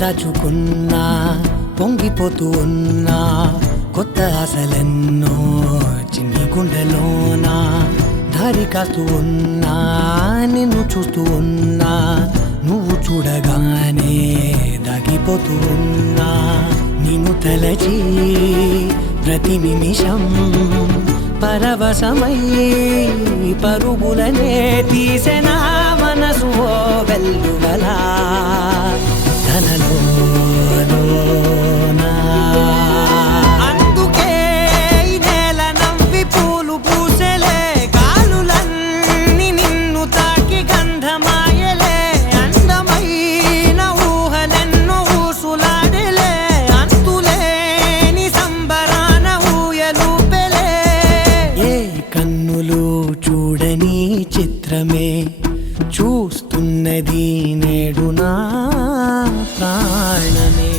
దాచుకున్నా పొంగిపోతూ ఉన్నా కొత్త ఆశలెన్నో చిన్ని గుండెలోనా దారి కాస్తూ ఉన్నా నిన్ను చూస్తూ ఉన్నా నువ్వు చూడగానే దాగిపోతూ ఉన్నా నిన్ను తలచి ప్రతి నిమిషం పరవశమై పరుగులనే తీసెనా మనసు ఓ వెల్లువలా తనలోనా అందుకే ఈ నేల నవ్వి పూలు పూసెలే కాలులన్నీ నిన్ను తాకి గంధమాయలే అందమైన ఊహలెన్నో ఊసులాడలే అంతులేని సంబరాన ఊయలూపెలే ఏ కన్నులు చూడని చిత్రమే చూస్తున్నది నేడు నా ప్రాణమే.